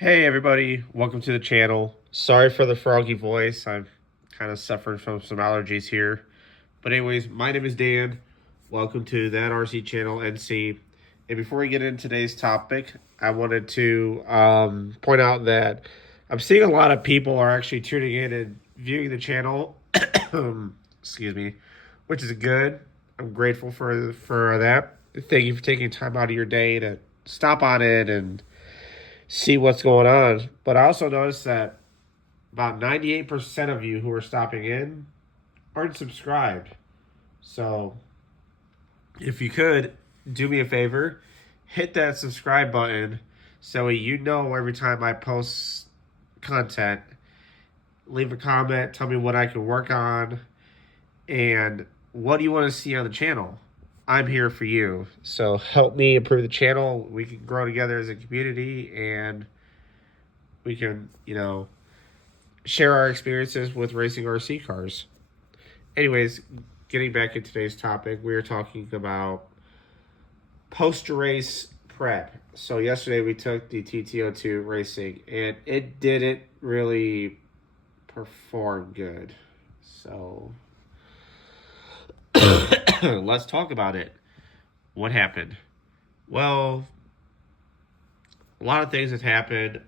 Hey everybody, welcome to the channel. Sorry for the froggy voice. I'm kind of suffering from some allergies here. But anyways, my name is Dan. Welcome to that RC channel NC. And before we get into today's topic, I wanted to point out that I'm seeing a lot of people are actually tuning in and viewing the channel. Excuse me, which is good. I'm grateful for that. Thank you for taking time out of your day to stop on it and see what's going on. But I also noticed that about 98% of you who are stopping in aren't subscribed. So if you could do me a favor, hit that subscribe button so you know every time I post content. Leave a comment, tell me what I can work on, and what do you want to see on the channel. I'm here for you. So help me improve the channel. We can grow together as a community, and we can, share our experiences with racing RC cars. Anyways, getting back into today's topic, we are talking about post-race prep. So yesterday we took the TTO2 racing, and it didn't really perform good. So let's talk about it. What happened? Well, a lot of things have happened.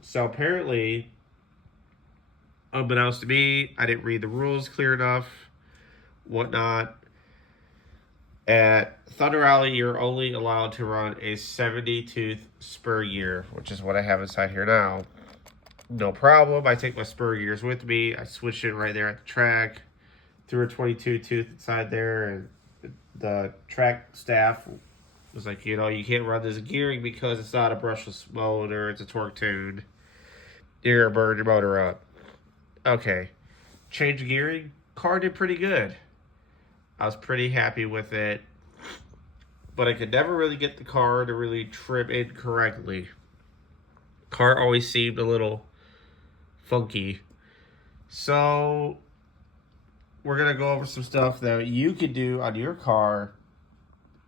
So apparently, unbeknownst to me, I didn't read the rules clear enough, whatnot. At Thunder Alley, you're only allowed to run a 70-tooth spur gear, which is what I have inside here now. No problem. I take my spur gears with me. I switched it right there at the track. Threw a 22-tooth inside there, and the track staff was like, you can't run this gearing because it's not a brushless motor. It's a torque tuned. You're going to burn your motor up. Okay. Change gearing. Car did pretty good. I was pretty happy with it. But I could never really get the car to really trim in correctly. Car always seemed a little funky. So we're going to go over some stuff that you could do on your car,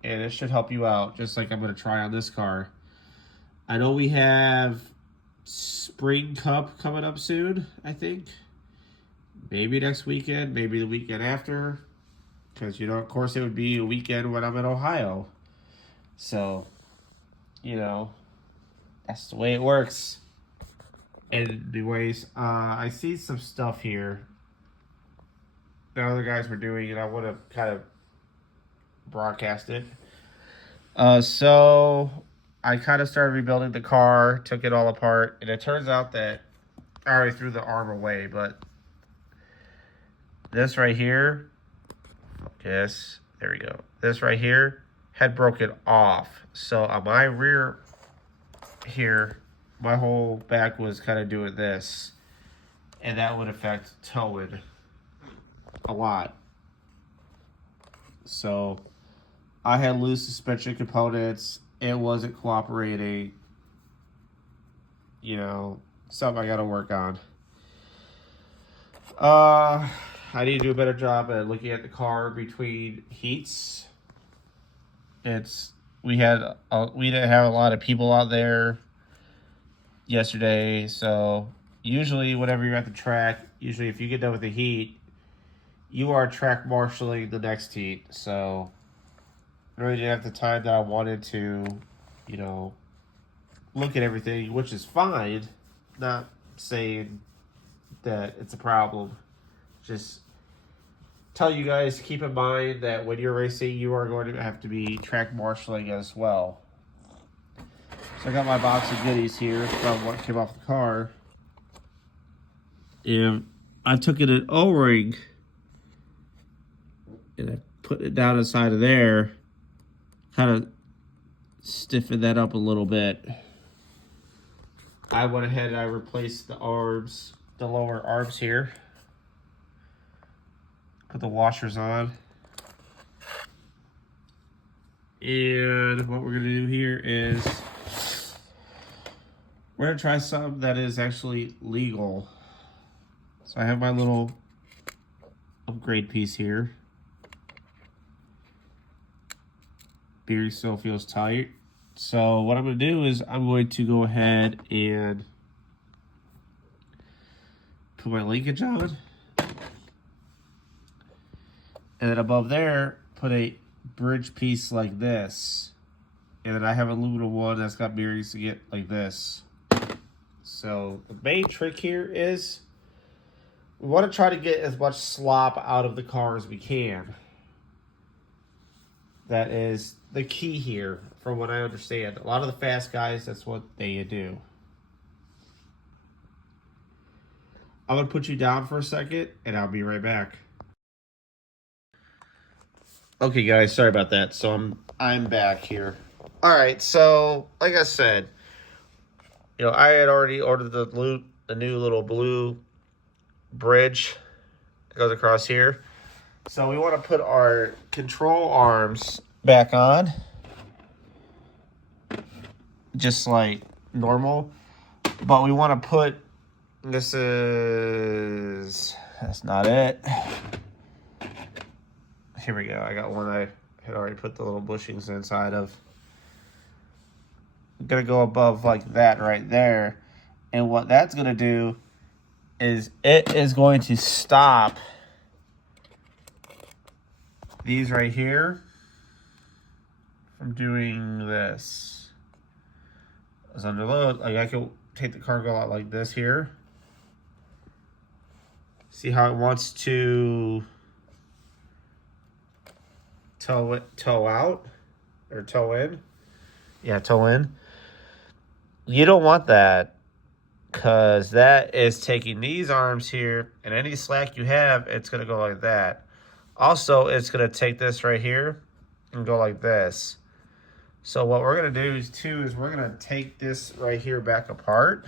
and it should help you out, just like I'm going to try on this car. I know we have Spring Cup coming up soon, I think. Maybe next weekend, maybe the weekend after. Because, of course, it would be a weekend when I'm in Ohio. So, that's the way it works. Anyways, I see some stuff here that other guys were doing, and I want to kind of broadcast it. So I kind of started rebuilding the car, took it all apart, and it turns out that I already threw the arm away, but this right here, focus, there we go. This right here had broken off. So on my rear here, my whole back was kind of doing this, and that would affect towing a lot. So I had loose suspension components. It wasn't cooperating. Something I got to work on. I need to do a better job at looking at the car between heats. We didn't have a lot of people out there yesterday, so usually whenever you're at the track, usually if you get done with the heat, you are track marshaling the next heat. So I really didn't have the time that I wanted to, look at everything, which is fine. Not saying that it's a problem. Just tell you guys, keep in mind that when you're racing, you are going to have to be track marshaling as well. So I got my box of goodies here from what came off the car. And I took it an O-ring and I put it down inside of there. Kind of stiffened that up a little bit. I went ahead and I replaced the arms, the lower arms here. Put the washers on. And what we're going to do here is we're going to try something that is actually legal. So I have my little upgrade piece here. Bearing still feels tight. So what I'm going to do is I'm going to go ahead and put my linkage on. And then above there, put a bridge piece like this. And then I have an aluminum one that's got bearings to get like this. So the main trick here is we want to try to get as much slop out of the car as we can. That is the key here, from what I understand. A lot of the fast guys, that's what they do. I'm going to put you down for a second, and I'll be right back. Okay, guys, sorry about that. So I'm back here. All right, so like I said, you know, I had already ordered the new little blue bridge that goes across here. So we want to put our control arms back on, just like normal. But we want to put, that's not it. Here we go. I got one I had already put the little bushings inside of. I'm going to go above like that right there. And what that's going to do is it is going to stop these right here from doing this. As under load, like I can take the cargo out like this here. See how it wants to toe out or toe in? Yeah, toe in. You don't want that, because that is taking these arms here, and any slack you have, it's going to go like that. Also, it's going to take this right here and go like this. So what we're going to do is we're going to take this right here back apart,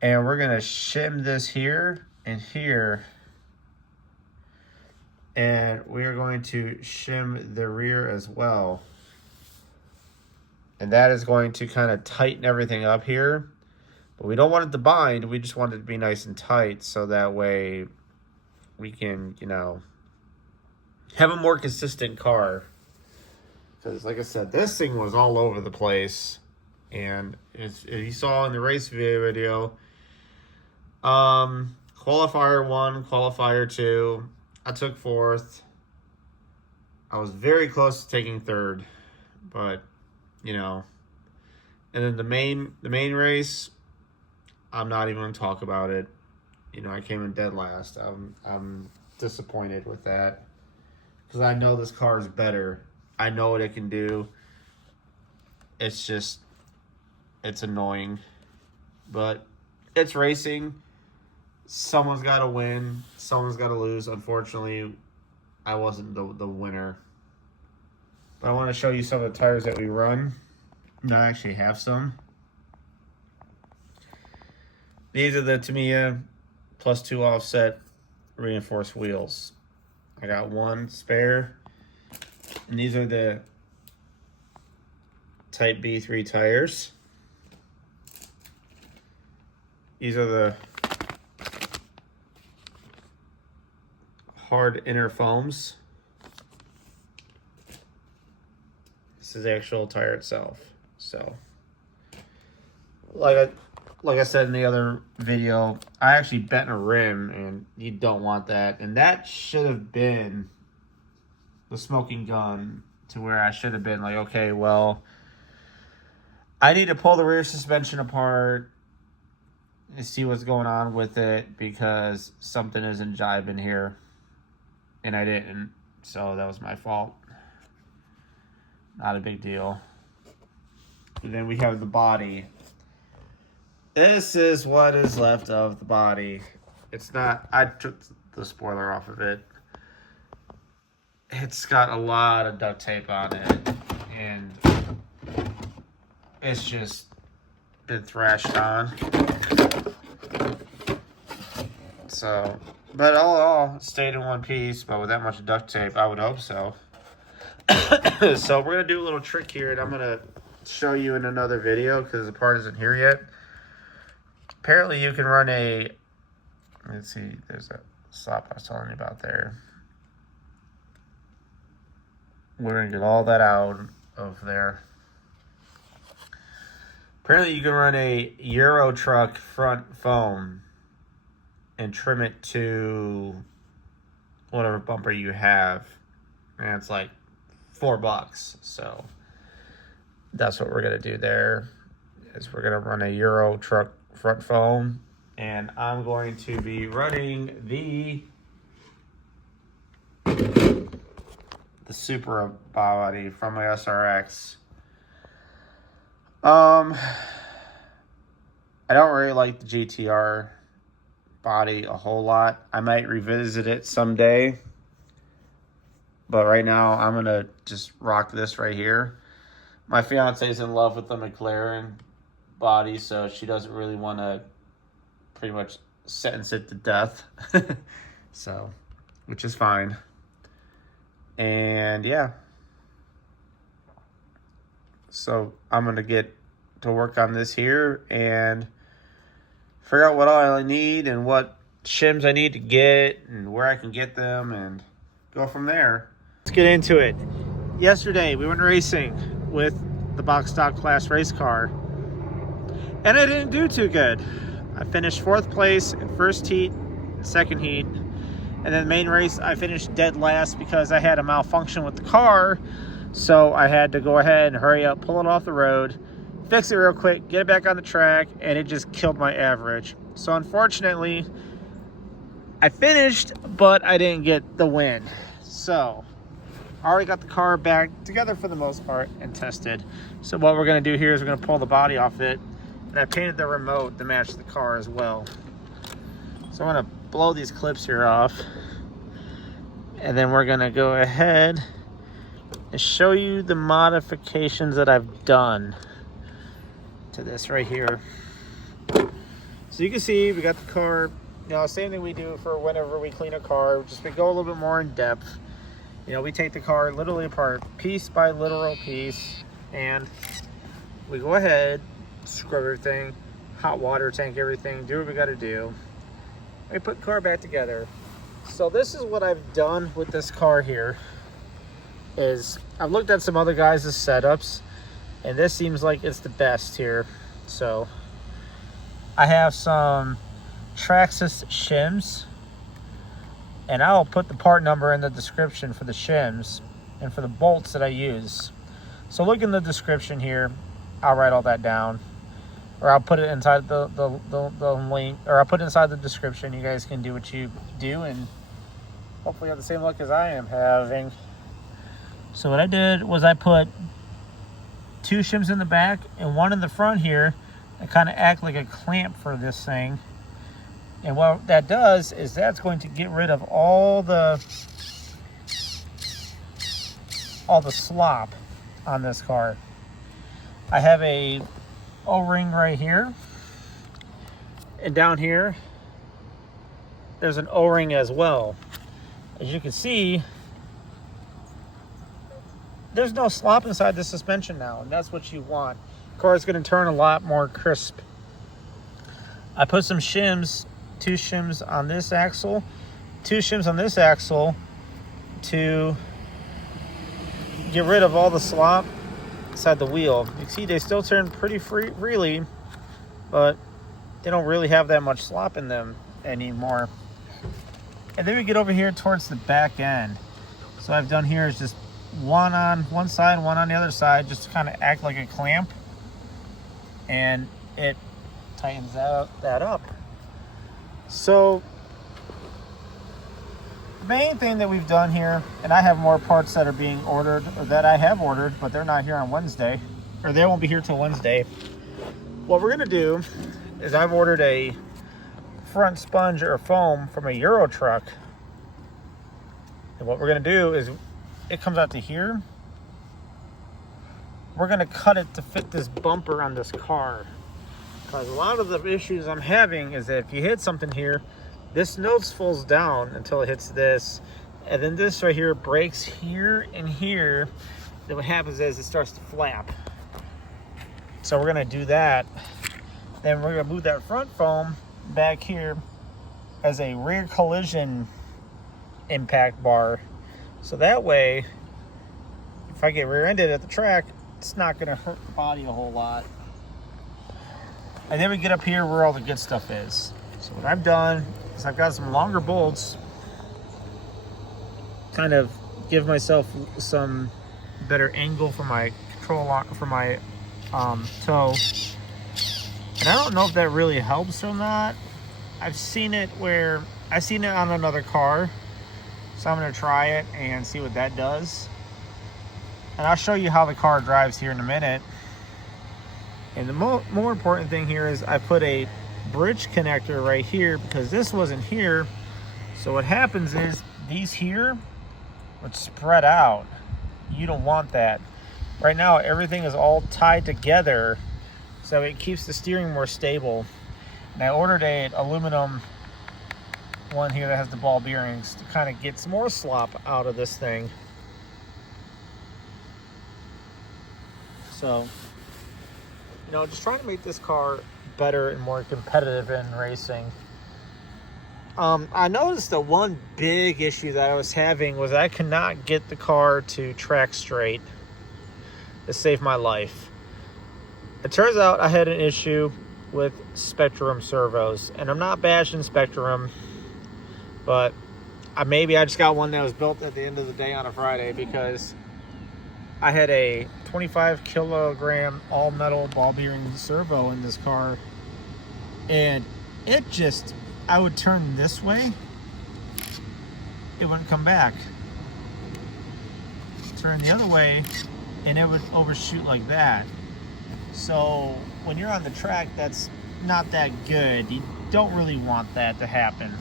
and we're going to shim this here and here, and we are going to shim the rear as well. And that is going to kind of tighten everything up here. But we don't want it to bind. We just want it to be nice and tight, so that way we can, you know, have a more consistent car. Because like I said, this thing was all over the place. And as you saw in the race video, qualifier 1, qualifier 2, I took 4th. I was very close to taking 3rd, but you know. And then the main race, I'm not even going to talk about it. You know, I came in dead last. I'm disappointed with that, because I know this car is better. I know what it can do. It's just, it's annoying, but it's racing. Someone's got to win. Someone's got to lose. Unfortunately, I wasn't the winner. But I want to show you some of the tires that we run. I actually have some. These are the Tamiya +2 offset reinforced wheels. I got one spare. And these are the Type B3 tires. These are the hard inner foams. This is the actual tire itself. So, like I said in the other video, I actually bent a rim, and you don't want that. And that should have been the smoking gun, to where I should have been like, okay, well, I need to pull the rear suspension apart and see what's going on with it, because something isn't jiving here. And I didn't, so that was my fault. Not a big deal. And then we have the body. This is what is left of the body. It's not, I took the spoiler off of it. It's got a lot of duct tape on it, and it's just been thrashed on. So, but all in all, it stayed in one piece, but with that much duct tape, I would hope so. So we're going to do a little trick here, and I'm going to show you in another video, because the part isn't here yet. Apparently you can run a, let's see, there's a slop I was telling you about there. We're going to get all that out of there. Apparently you can run a Euro truck front foam and trim it to whatever bumper you have. And it's like $4. So that's what we're gonna do there, is we're gonna run a Euro truck front foam, and I'm going to be running the Supra body from my SRX. I don't really like the GTR body a whole lot. I might revisit it someday, but right now I'm gonna just rock this right here. My fiance's in love with the McLaren body, so she doesn't really want to pretty much sentence it to death. So, which is fine. And yeah, so I'm gonna get to work on this here and figure out what all I need and what shims I need to get and where I can get them and go from there. Let's get into it. Yesterday we went racing with the box stock class race car, and I didn't do too good. I finished 4th place in first heat, second heat, and then main race I finished dead last because I had a malfunction with the car. So I had to go ahead and hurry up, pull it off the road, fix it real quick, get it back on the track, and it just killed my average. So unfortunately, I finished, but I didn't get the win. So I already got the car back together for the most part and tested. So what we're gonna do here is we're gonna pull the body off it, and I painted the remote to match the car as well. So I'm gonna blow these clips here off, and then we're gonna go ahead and show you the modifications that I've done to this right here. So you can see we got the car, you know, same thing we do for whenever we clean a car, just we go a little bit more in depth. You know, we take the car literally apart, piece by literal piece, and we go ahead, scrub everything, hot water tank everything, do what we gotta do. We put the car back together. So this is what I've done with this car here, is I've looked at some other guys' setups, and this seems like it's the best here. So I have some Traxxas shims, and I'll put the part number in the description for the shims and for the bolts that I use. So look in the description here, I'll write all that down, or I'll put it inside the link, or I'll put it inside the description. You guys can do what you do and hopefully have the same luck as I am having. So what I did was I put 2 shims in the back and 1 in the front here, and kind of act like a clamp for this thing. And what that does is that's going to get rid of all the slop on this car. I have a O-ring right here, and down here there's an O-ring as well. As you can see, there's no slop inside the suspension now, and that's what you want. The car is going to turn a lot more crisp. I put some shims, 2 shims on this axle, 2 shims on this axle to get rid of all the slop inside the wheel. You can see they still turn pretty freely, but they don't really have that much slop in them anymore. And then we get over here towards the back end. So what I've done here is just 1 on one side, 1 on the other side, just to kind of act like a clamp, and it tightens that up. So the main thing that we've done here, and I have more parts that are being ordered, or that I have ordered, but they're not here on Wednesday, or they won't be here till Wednesday. What we're gonna do is I've ordered a front sponge or foam from a Euro truck, and what we're gonna do is it comes out to here. We're gonna cut it to fit this bumper on this car, because a lot of the issues I'm having is that if you hit something here, this nose falls down until it hits this, and then this right here breaks here and here. Then what happens is it starts to flap. So we're gonna do that. Then we're gonna move that front foam back here as a rear collision impact bar. So that way, if I get rear-ended at the track, it's not gonna hurt the body a whole lot. And then we get up here where all the good stuff is. So what I've done is I've got some longer bolts, kind of give myself some better angle for my control lock for my toe. And I don't know if that really helps or not. I've seen it on another car, so I'm gonna try it and see what that does. And I'll show you how the car drives here in a minute. And the more important thing here is I put a bridge connector right here because this wasn't here. So what happens is these here would spread out. You don't want that. Right now everything is all tied together, so it keeps the steering more stable. And I ordered a aluminum one here that has the ball bearings to kind of get some more slop out of this thing. So, you know, just trying to make this car better and more competitive in racing. I noticed that one big issue that I was having was I could not get the car to track straight to save my life. It turns out I had an issue with Spectrum servos, and I'm not bashing Spectrum, but maybe I just got one that was built at the end of the day on a Friday, because I had a 25 kilogram all metal ball bearing servo in this car, and it just, I would turn this way, it wouldn't come back. Turn the other way, and it would overshoot like that. So when you're on the track, that's not that good. You don't really want that to happen.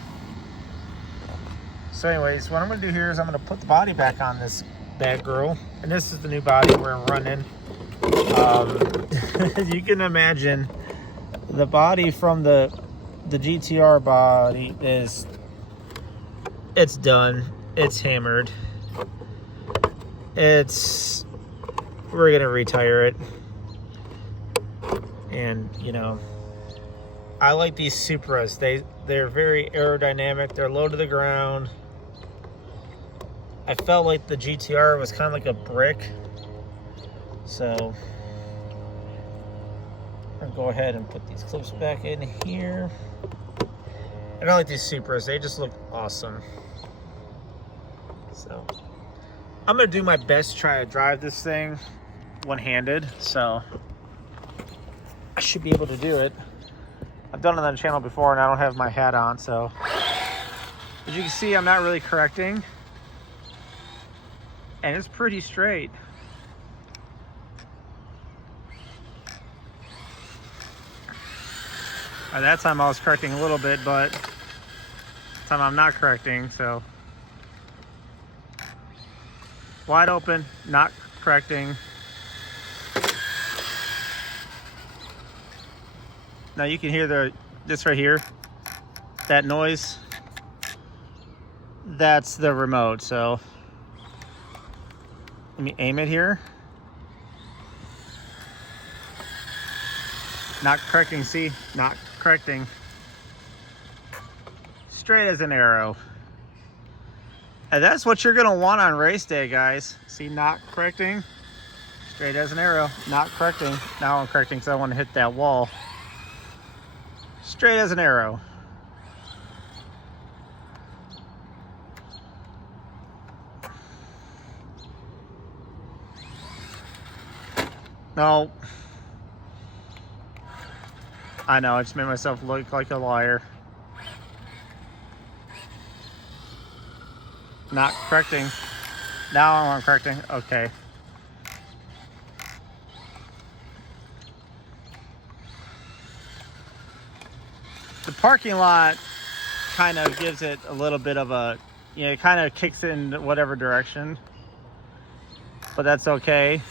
So anyways, what I'm gonna do here is I'm gonna put the body back on this bad girl. And this is the new body we're running. You can imagine the body from the GTR body it's done. It's hammered. We're gonna retire it. And you know, I like these Supras. They're very aerodynamic. They're low to the ground. I felt like the GTR was kind of like a brick. So I'm gonna go ahead and put these clips back in here. I don't like these Supras. They just look awesome. So I'm gonna do my best to try to drive this thing one-handed. So I should be able to do it. I've done it on the channel before and I don't have my hat on, so as you can see, I'm not really correcting, and it's pretty straight. That time I was correcting a little bit, but this time I'm not correcting, so wide open, not correcting. Now you can hear this right here, that noise. That's the remote. So let me aim it here. Not correcting, see? Not correcting. Straight as an arrow. And that's what you're gonna want on race day, guys. See, not correcting, straight as an arrow. Not correcting. Now I'm correcting because I want to hit that wall. Straight as an arrow. No. I know, I just made myself look like a liar. Not correcting. Now I'm correcting. Okay. The parking lot kind of gives it a little bit of a, you know, it kind of kicks it in whatever direction, but that's okay.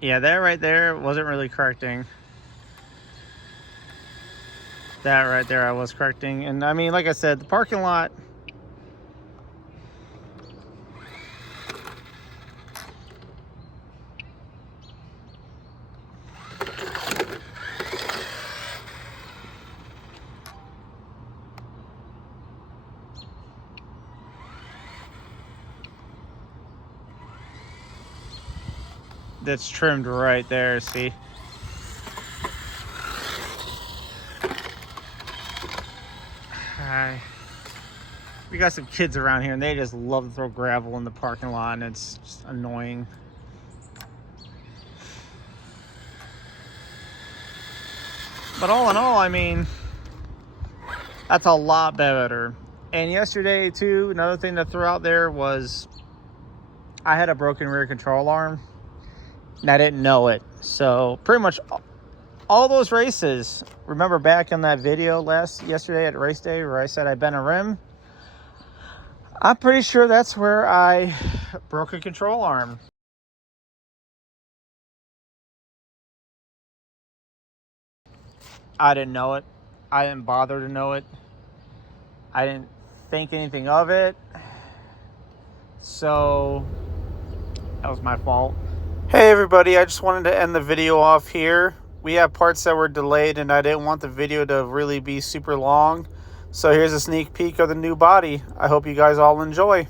Yeah, that right there wasn't really correcting. That right there I was correcting. And I mean, like I said, the parking lot, that's trimmed right there, see? We got some kids around here and they just love to throw gravel in the parking lot, and it's just annoying. But all in all, I mean, that's a lot better. And yesterday too, another thing to throw out there was I had a broken rear control arm and I didn't know it. So pretty much all those races, remember back in that video yesterday at race day where I said I bent a rim? I'm pretty sure that's where I broke a control arm. I didn't know it. I didn't bother to know it. I didn't think anything of it. So that was my fault. Hey everybody, I just wanted to end the video off here. We have parts that were delayed and I didn't want the video to really be super long. So here's a sneak peek of the new body. I hope you guys all enjoy.